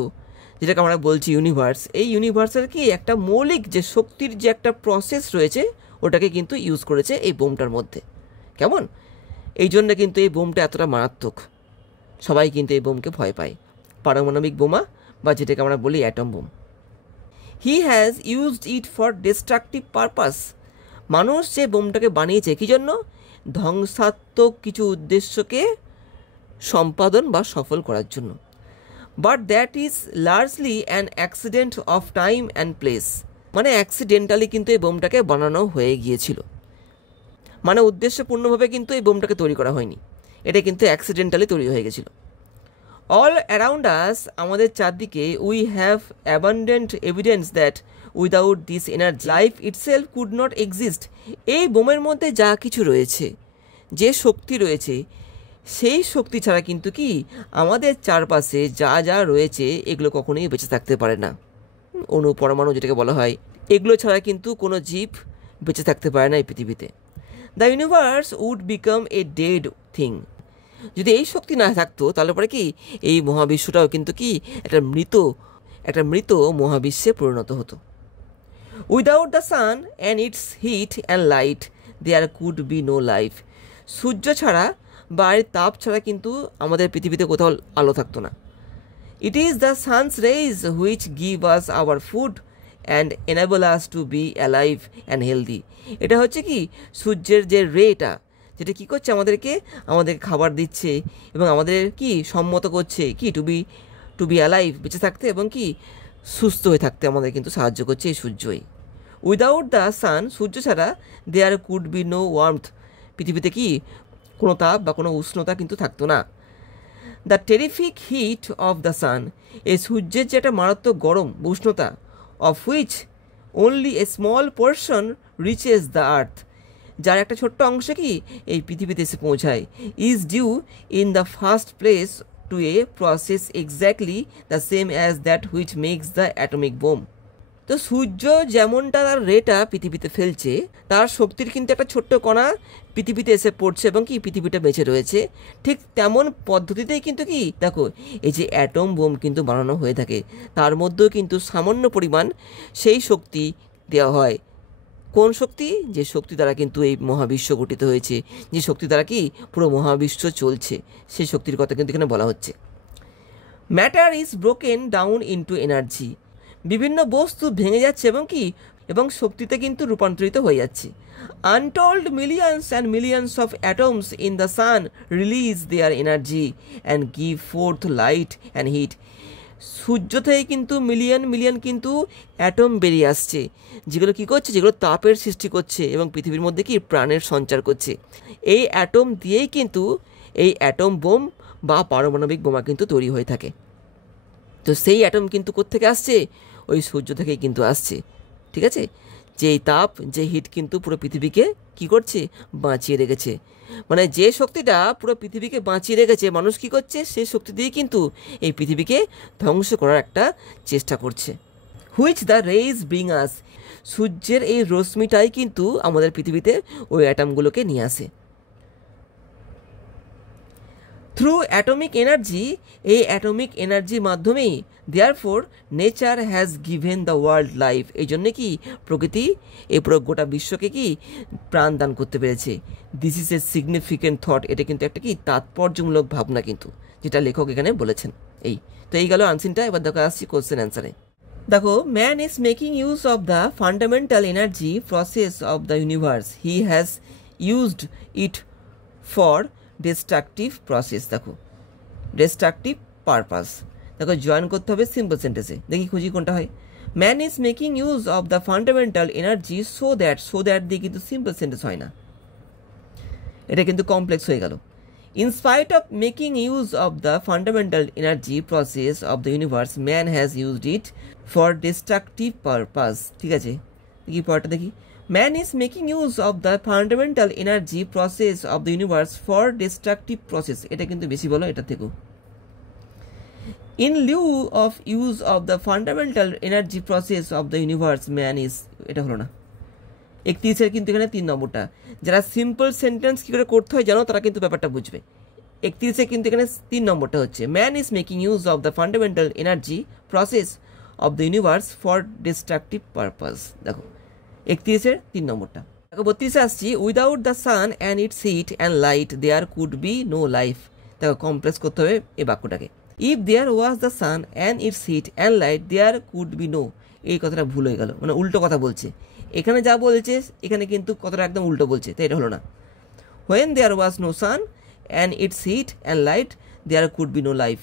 যেটাকে আমরা বলছি ইউনিভার্স, এই ইউনিভার্সের কি একটা মৌলিক যে শক্তির যে একটা প্রসেস রয়েছে ওটাকে কিন্তু ইউজ করেছে এই বোমটার মধ্যে। কেমন, এই জন্য কিন্তু এই বোমটা এতটা মারাত্মক, সবাই কিন্তু এই বোমকে ভয় পায়, পারমাণবিক বোমা বা যেটাকে আমরা বলি atom bomb. He has used it for destructive purpose, মানুষ যে বোমটাকে বানিয়েছে কী জন্য, ধ্বংসাত্মক কিছু উদ্দেশ্যকে সম্পাদন বা সফল করার জন্য। But that is largely an accident of time and place, মানে অ্যাক্সিডেন্টালি কিন্তু এই বোমটাকে বানানো হয়ে গিয়েছিল, মানে উদ্দেশ্যপূর্ণভাবে কিন্তু এই বোমটাকে তৈরি করা হয়নি, এটা কিন্তু অ্যাক্সিডেন্টালি তৈরি হয়ে গেছিলো। অল অ্যারাউন্ড আস, আমাদের চারদিকে, we have abundant evidence that without this energy life itself could not exist. এই বোমের মধ্যে যা কিছু রয়েছে, যে শক্তি রয়েছে, সেই শক্তি ছাড়া কিন্তু কি আমাদের চারপাশে যা যা রয়েছে এগুলো কখনোই বেঁচে থাকতে পারে না। অণু পরমাণু যেটাকে বলা হয়, এগুলো ছাড়া কিন্তু কোনো জীব বেঁচে থাকতে পারে না এই পৃথিবীতে। The universe would become a dead thing, যদি এই শক্তি না থাকতো তাহলে পরে কি এই মহাবিশ্বটাও কিন্তু কি একটা মৃত মহাবিশ্বে পরিণত হতো। Without the sun and its heat and light there could be no life, সূর্য ছাড়া বা এর তাপ ছাড়া কিন্তু আমাদের পৃথিবীতে কোথাও আলো থাকতো না। It is the sun's rays which give us our food and enable us to be alive and healthy, এটা হচ্ছে কি সূর্যের যে রেটা, যেটা কী করছে আমাদেরকে খাবার দিচ্ছে এবং আমাদের কি সম্মত করছে কি টু বি অ্যালাইভ, বেঁচে থাকতে এবং কি সুস্থ হয়ে থাকতে আমাদের কিন্তু সাহায্য করছে এই সূর্যই। উইদাউট দ্য সান, সূর্য ছাড়া there could be no warmth, পৃথিবীতে কি কোনো তাপ বা কোনো উষ্ণতা কিন্তু থাকতো না। The terrific heat of the sun, এই সূর্যের যে একটা মারাত্মক গরম উষ্ণতা, of which only a small portion reaches the earth, যার একটা ছোট্ট অংশ কি এই পৃথিবীতে এসে পৌঁছায়, is due in the first place to a process exactly the same as that which makes the atomic bomb. তো সূর্য যেমনটা তার রেটা পৃথিবীতে ফেলছে, তার শক্তির কিন্তু একটা ছোট্ট কণা পৃথিবীতে এসে পড়ছে এবং কি পৃথিবীটা বেঁচে রয়েছে, ঠিক তেমন পদ্ধতিতেই কিন্তু কি দেখো এই যে অ্যাটম বোম কিন্তু বানানো হয়ে থাকে, তার মধ্যেও কিন্তু সামান্য পরিমাণ সেই শক্তি দেওয়া হয়। কোন শক্তি, যে শক্তি দ্বারা কিন্তু এই মহাবিশ্ব গঠিত হয়েছে, যে শক্তি দ্বারা কি পুরো মহাবিশ্ব চলছে, সেই শক্তির কথা কিন্তু এখানে বলা হচ্ছে। Matter is broken down into energy, বিভিন্ন বস্তু ভেঙে যাচ্ছে এবং শক্তিতে কিন্তু রূপান্তরিত হয়ে যাচ্ছে। Untold millions and millions of atoms in the sun release their energy and give forth light and heat, সূর্য থেকে কিন্তু মিলিয়ন কিন্তু অ্যাটম বেরিয়ে আসছে, যেগুলো কী করছে, যেগুলো তাপের সৃষ্টি করছে এবং পৃথিবীর মধ্যে কি প্রাণের সঞ্চার করছে। এই অ্যাটম দিয়েই কিন্তু এই অ্যাটম বোম বা পারমাণবিক বোমা কিন্তু তৈরি হয়ে থাকে। তো সেই অ্যাটম কিন্তু কোত্থেকে আসছে, ওই সূর্য থেকেই কিন্তু আসছে। ঠিক আছে, যে এই তাপ, যে হিট কিন্তু পুরো পৃথিবীকে কি করছে, বাঁচিয়ে রেখেছে। মানে যে শক্তিটা পুরো পৃথিবীকে বাঁচিয়ে রেখেছে, মানুষ কি করছে, সেই শক্তি দিয়ে কিন্তু এই পৃথিবীকে ধ্বংস করার একটা চেষ্টা করছে। হুইচ দ্য রেইজ ব্রিং আস, সূর্যের এই রশ্মিটাই কিন্তু আমাদের পৃথিবীতে ওই অ্যাটমগুলোকে নিয়ে আসে। থ্রু অ্যাটমিক এনার্জি, এই অ্যাটমিক এনার্জির মাধ্যমেই therefore nature has given the world life, এই জন্যে কি প্রকৃতি এই পুরো গোটা বিশ্বকে কি প্রাণ দান করতে পেরেছে। This is a significant thought, এটা কিন্তু একটা কি তাৎপর্যমূলক ভাবনা কিন্তু, যেটা লেখক এখানে বলেছেন। এই তো এই গেল আনসিনটা। এবার দেখো আসছি কোশ্চেন অ্যান্সারে। দেখো, man is making use of the fundamental energy process of the universe, he has used it for destructive process. দেখো ডিস্ট্রাকটিভ পারপাস, দেখো জয়েন করতে হবে সিম্পল সেন্টেন্সে। দেখি খুঁজি কোনটা হয়। Man is making use of the fundamental energy so that দিয়ে কিন্তু সিম্পল সেন্টেন্স হয় না, এটা কিন্তু কমপ্লেক্স হয়ে গেল। In spite of making use of the fundamental energy process of the universe, man has used it for destructive purpose. ঠিক আছে, দেখি পরেরটা দেখি। Man is making use of the fundamental energy process of the universe for destructive process, এটা কিন্তু বেশি বলো এটা থেকেও। In lieu of use of the fundamental energy process of the universe, man is, এটা হলো না। 31 কিন্তু এখানে 3 নম্বরটা, যারা সিম্পল সেন্টেন্স কী করে করতে হয় জানো তারা কিন্তু ব্যাপারটা বুঝবে। 31 কিন্তু এখানে 3 নম্বরটা হচ্ছে man is making use of the fundamental energy process of the universe for destructive purpose. দেখো 31 3 নম্বরটা। দেখো 32 আসছি, without the sun and its heat and light there could be no life. দেখো কমপ্লেক্স করতে হবে এই বাক্যটাকে। If there was the sun and its heat and light there could be no, এই কথাটা ভুল হয়ে গেল, মানে উল্টো কথা বলছে। এখানে যা বলছে এখানে কিন্তু কথাটা একদম উল্টো বলছে, তাই এটা হলো না। When there was no sun and its heat and light there could be no life.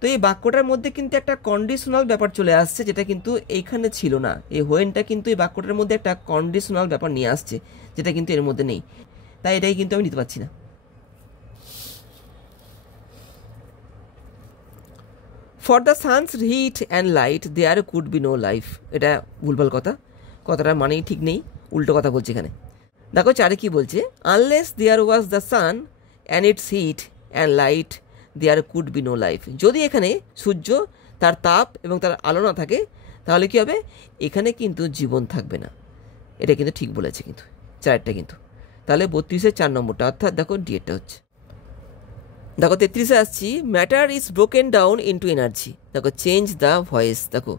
তো এই বাক্যটার মধ্যে কিন্তু একটা কন্ডিশনাল ব্যাপার চলে আসছে, যেটা কিন্তু এইখানে ছিল না। এই হোয়েনটা কিন্তু এই বাক্যটার মধ্যে একটা কন্ডিশনাল ব্যাপার নিয়ে আসছে, যেটা কিন্তু এর মধ্যে নেই, তাই এটাই কিন্তু আমি নিতে পারছি না। For the sun's heat and light there could be no life, এটা ভুলভাল কথা, কথাটার মানেই ঠিক নেই, উল্টো কথা বলছে এখানে। দেখো 4 কি বলছে, unless there was the sun and its heat and light there could be no life. যদি এখানে সূর্য, তার তাপ এবং তার আলো না থাকে তাহলে কি হবে, এখানে কিন্তু জীবন থাকবে না। এটা কিন্তু ঠিক বলেছে কিন্তু 4টা কিন্তু। তাহলে 32 4 নম্বরটা, অর্থাৎ দেখো ডিএটা হচ্ছে। দেখো 33 আসছি, matter is broken down into energy. দেখো চেঞ্জ দ্য ভয়েস। দেখো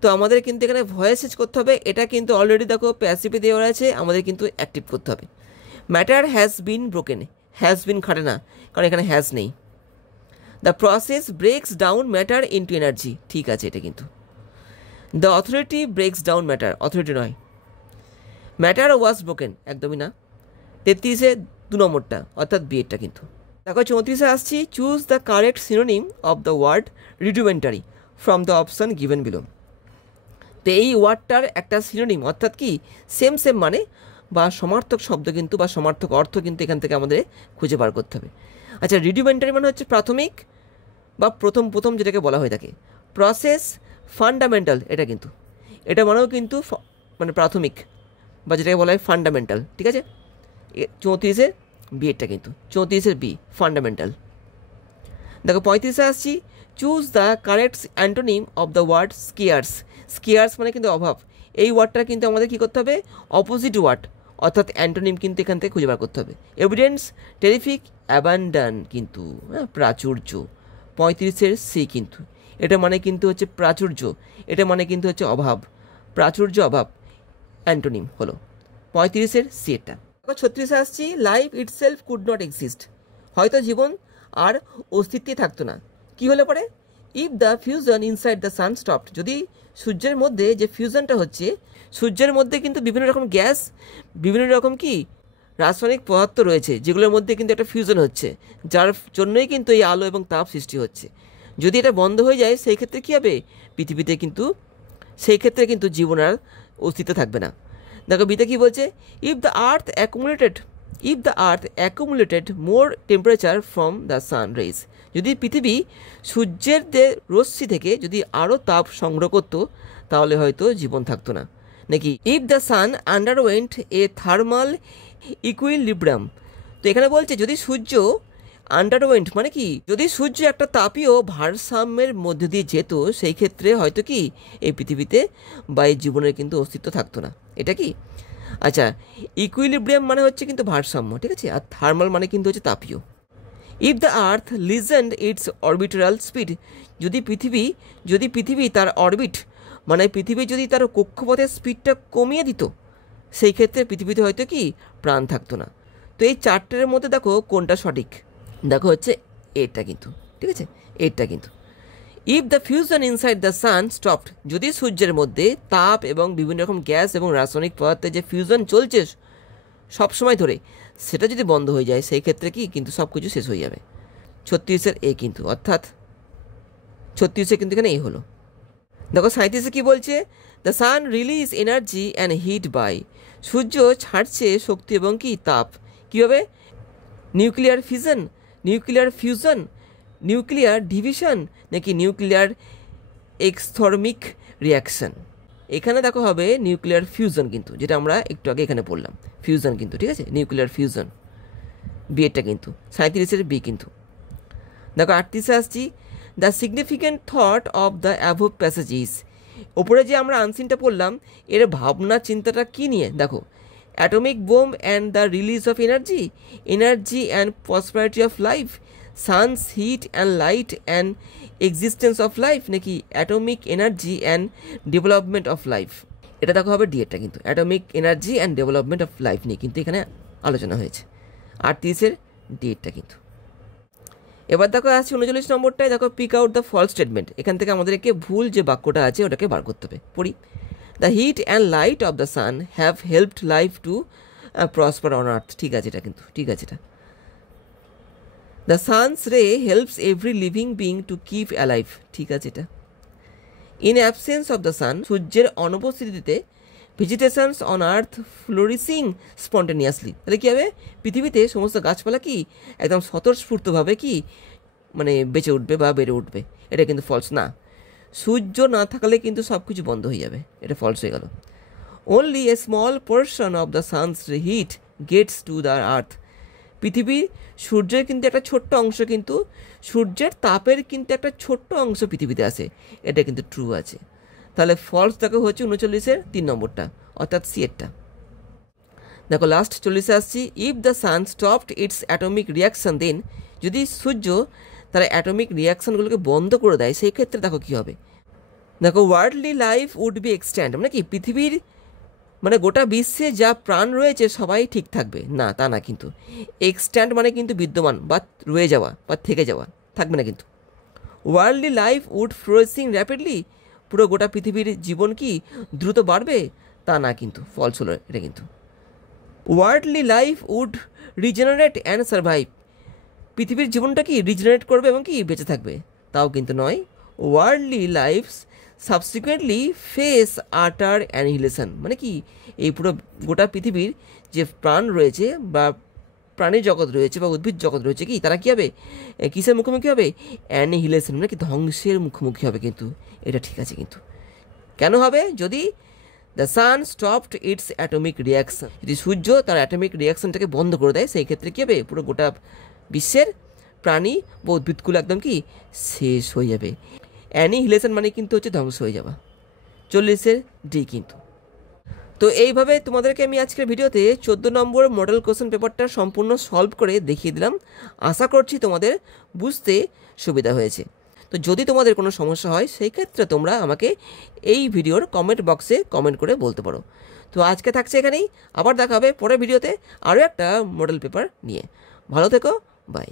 তো আমাদের কিন্তু এখানে ভয়েস চেঞ্জ করতে হবে, এটা কিন্তু অলরেডি দেখো প্যাসিভে দেওয়া আছে, আমাদের কিন্তু অ্যাক্টিভ করতে হবে। Matter has been broken, has been খাটে না, কারণ এখানে হ্যাজ নেই। The process ব্রেকস down matter into energy, ঠিক আছে এটা কিন্তু। The authority ব্রেকস down matter, authority নয়। ম্যাটার ওয়াজ ব্রোকেন, একদমই না। 33 2 নম্বরটা, অর্থাৎ বিএডটা কিন্তু। দেখো 34 আসছি, choose the correct synonym of the word rudimentary from the option given below. তো এই ওয়ার্ডটার একটা সিনোনিম, অর্থাৎ কি সেম মানে বা সমার্থক শব্দ কিন্তু বা সমার্থক অর্থ কিন্তু এখান থেকে আমাদের খুঁজে বার করতে হবে। আচ্ছা, রিডিউমেন্টারি মানে হচ্ছে প্রাথমিক বা প্রথম যেটাকে বলা হয়ে থাকে। প্রসেস ফান্ডামেন্টাল, এটা কিন্তু এটা মানেও কিন্তু মানে প্রাথমিক বা যেটাকে বলা হয় ফান্ডামেন্টাল, ঠিক আছে। 34 বিএডটা কিন্তু 34 বি ফান্ডামেন্টাল। দেখো 35 আসছি, choose the correct antonym of the word scarce. Scarce মানে কিন্তু অভাব, এই ওয়ার্ডটা কিন্তু আমাদের কী করতে হবে, অপোজিট ওয়ার্ড অর্থাৎ অ্যান্টোনিম কিন্তু এখান থেকে খুঁজে বার করতে হবে। এভিডেন্স, টেরিফিক, অ্যাবান্ডান কিন্তু প্রাচুর্য। 35 সি কিন্তু এটা মানে কিন্তু হচ্ছে প্রাচুর্য, এটা মানে কিন্তু হচ্ছে অভাব, প্রাচুর্য অভাব অ্যান্টোনিম হলো 35 সি এটা। 36 আসছি, life itself could not exist, হয়তো জীবন আর অস্তিত্বই থাকতো না। কি হলে পরে, if the fusion inside the sun stopped, যদি সূর্যের মধ্যে যে ফিউশনটা হচ্ছে, সূর্যের মধ্যে কিন্তু বিভিন্ন রকম গ্যাস, বিভিন্ন রকম কি রাসায়নিক পদার্থ রয়েছে, যেগুলোর মধ্যে কিন্তু একটা ফিউশন হচ্ছে, যার জন্যই কিন্তু এই আলো এবং তাপ সৃষ্টি হচ্ছে। যদি এটা বন্ধ হয়ে যায় সেই ক্ষেত্রে কী হবে, পৃথিবীতে কিন্তু সেই ক্ষেত্রে কিন্তু জীবন আর অস্তিত্ব থাকবে না। দেখো বিতে কী বলছে, if the earth accumulated more temperature from the sun rays, যদি পৃথিবী সূর্যের রশ্মি থেকে যদি আরও তাপ সংগ্রহ করতো তাহলে হয়তো জীবন থাকতো না নাকি। If the sun underwent a thermal equilibrium, তো এখানে বলছে যদি সূর্য আন্ডারওয়েন্ট মানে কি, যদি সূর্য একটা তাপীয় ভারসাম্যের মধ্যে দিয়ে যেত সেই ক্ষেত্রে হয়তো কি এই পৃথিবীতে বা এই জীবনের কিন্তু অস্তিত্ব থাকতো না। এটা কি, আচ্ছা ইকুইলিব্রিয়াম মানে হচ্ছে কিন্তু ভারসাম্য, ঠিক আছে, আর থার্মাল মানে কিন্তু হচ্ছে তাপীয়। If the earth legend it's orbital speed, যদি পৃথিবী তার অরবিট মানে পৃথিবী যদি তার কক্ষপথের স্পিডটা কমিয়ে দিত, সেই ক্ষেত্রে পৃথিবীতে হয়তো কি প্রাণ থাকতো না। তো এই চারটের মধ্যে দেখো কোনটা সঠিক, দেখো হচ্ছে এটা কিন্তু, ঠিক আছে, এটা কিন্তু। If the fusion inside the sun stopped, যদি সূর্যের মধ্যে তাপ এবং বিভিন্ন রকম গ্যাস এবং রাসায়নিক পদার্থের যে ফিউশন চলছে সবসময় ধরে, সেটা যদি বন্ধ হয়ে যায়, সেই ক্ষেত্রে কি কিন্তু সব কিছু শেষ হয়ে যাবে। 36-এর এ কিন্তু, অর্থাৎ 36-এ কিন্তু এখানে এ হলো। দেখো 37-এ কী বলছে, the sun release energy and heat by, সূর্য ছাড়ছে শক্তি এবং কি তাপ, কীভাবে, নিউক্লিয়ার ফিউশন, নিউক্লিয়ার ডিভিশন নাকি নিউক্লিয়ার এক্সথর্মিক রিয়াকশন। এখানে দেখো হবে নিউক্লিয়ার ফিউশন কিন্তু, যেটা আমরা একটু আগে এখানে পড়লাম, ফিউশন কিন্তু, ঠিক আছে, নিউক্লিয়ার ফিউশন, বিয়েটা কিন্তু 37-এর বি কিন্তু। দেখো 38-এ আসছি, the significant thought of the above passage, ওপরে যে আমরা আনসিনটা পড়লাম এর ভাবনা চিন্তাটা কী নিয়ে, দেখো, atomic bomb and the release of energy and prosperity of life, sun's heat and light and existence of life, নাকি atomic energy and development of life. এটা দেখো হবে ডি এরটা কিন্তু, atomic energy and development of life নিয়ে কিন্তু এখানে আলোচনা হয়েছে। 38-এর ডি এরটা কিন্তু। এবার দেখো আসছে 39 নম্বরটায়, দেখো pick out the false statement, এখান থেকে আমাদেরকে ভুল যে বাক্যটা আছে ওটাকে বার করতে হবে। পড়ি, the heat and light of the sun have helped life to prosper on earth, ঠিক আছে এটা কিন্তু, ঠিক আছে এটা। The sun's ray helps every living being to keep alive, ঠিক আছে এটা। In absence of the sun, সূর্যের অনুপস্থিতিতে ভেজিটেশনস অন আর্থ ফ্লোরিসিং স্পন্টেনিয়াসলি, তাহলে কী হবে, পৃথিবীতে সমস্ত গাছপালা কি একদম স্বতঃস্ফূর্তভাবে কি মানে বেঁচে উঠবে বা বেড়ে উঠবে, এটা কিন্তু ফলস না। সূর্য না থাকলে কিন্তু সব কিছু বন্ধ হয়ে যাবে, এটা ফলস হয়ে গেল। Only a small portion of the sun's heat gets to the earth, পৃথিবীর সূর্যের কিন্তু একটা ছোট্ট অংশ, কিন্তু সূর্যের তাপের কিন্তু একটা ছোট্ট অংশ পৃথিবীতে আসে, এটা কিন্তু ট্রু আছে। তাহলে ফলস দেখো হচ্ছে 39-এর 3 নম্বরটা, অর্থাৎ সি এরটা। দেখো লাস্ট 40-এ আসছি, if the sun stopped its atomic reaction then, যদি সূর্য তারা অ্যাটমিক রিয়াকশানগুলোকে বন্ধ করে দেয়, সেই ক্ষেত্রে দেখো কী হবে, দেখো worldly life would be extant, মানে কি পৃথিবীর মানে গোটা বিশ্বে যা প্রাণ রয়েছে সবাই ঠিক থাকবে না, তা না কিন্তু। এক্সট্যান্ড মানে কিন্তু বিদ্যমান বা রয়ে যাওয়া বা থেকে যাওয়া, থাকবে না কিন্তু। ওয়ার্ল্ডলি লাইফ উড ফ্লোরিশিং র্যাপিডলি, পুরো গোটা পৃথিবীর জীবন কি দ্রুত বাড়বে, তা না কিন্তু, ফলস হলো এটা কিন্তু। Worldly life would regenerate and survive, পৃথিবীর জীবনটা কি রিজেনারেট করবে এবং কি বেঁচে থাকবে, তাও কিন্তু নয়। ওয়ার্ল্ডলি লাইফ সাবসিকুয়েন্টলি ফেস আটার অ্যানিহিলেশন, মানে কি এই পুরো গোটা পৃথিবীর যে প্রাণ রয়েছে বা প্রাণী জগৎ রয়েছে বা উদ্ভিদ জগৎ রয়েছে কি তারা কী হবে, কিসের মুখোমুখি হবে, অ্যানিহিলেশন মানে কি ধ্বংসের মুখোমুখি হবে কিন্তু, এটা ঠিক আছে কিন্তু। কেন হবে, যদি the sun stopped its atomic reaction, যদি সূর্য তার অ্যাটমিক রিয়াকশনটাকে বন্ধ করে দেয়, সেই ক্ষেত্রে কী হবে, পুরো গোটা বিশ্বের প্রাণী বা উদ্ভিদগুলো একদম কি শেষ হয়ে যাবে। অ্যানিহিলেশন মানে কিন্তু হচ্ছে ধ্বংস হয়ে যাওয়া। 40-এর ডি কিন্তু। তো এইভাবে তোমাদেরকে আমি আজকের ভিডিওতে 14 নম্বর মডেল কোশ্চেন পেপারটা সম্পূর্ণ সলভ করে দেখিয়ে দিলাম। আশা করছি তোমাদের বুঝতে সুবিধা হয়েছে। তো যদি তোমাদের কোনো সমস্যা হয় সেই ক্ষেত্রে তোমরা আমাকে এই ভিডিওর কমেন্ট বক্সে কমেন্ট করে বলতে পারো। তো আজকে থাকছে এখানেই, আবার দেখা হবে পরের ভিডিওতে আরও একটা মডেল পেপার নিয়ে। ভালো থেকো, বাই।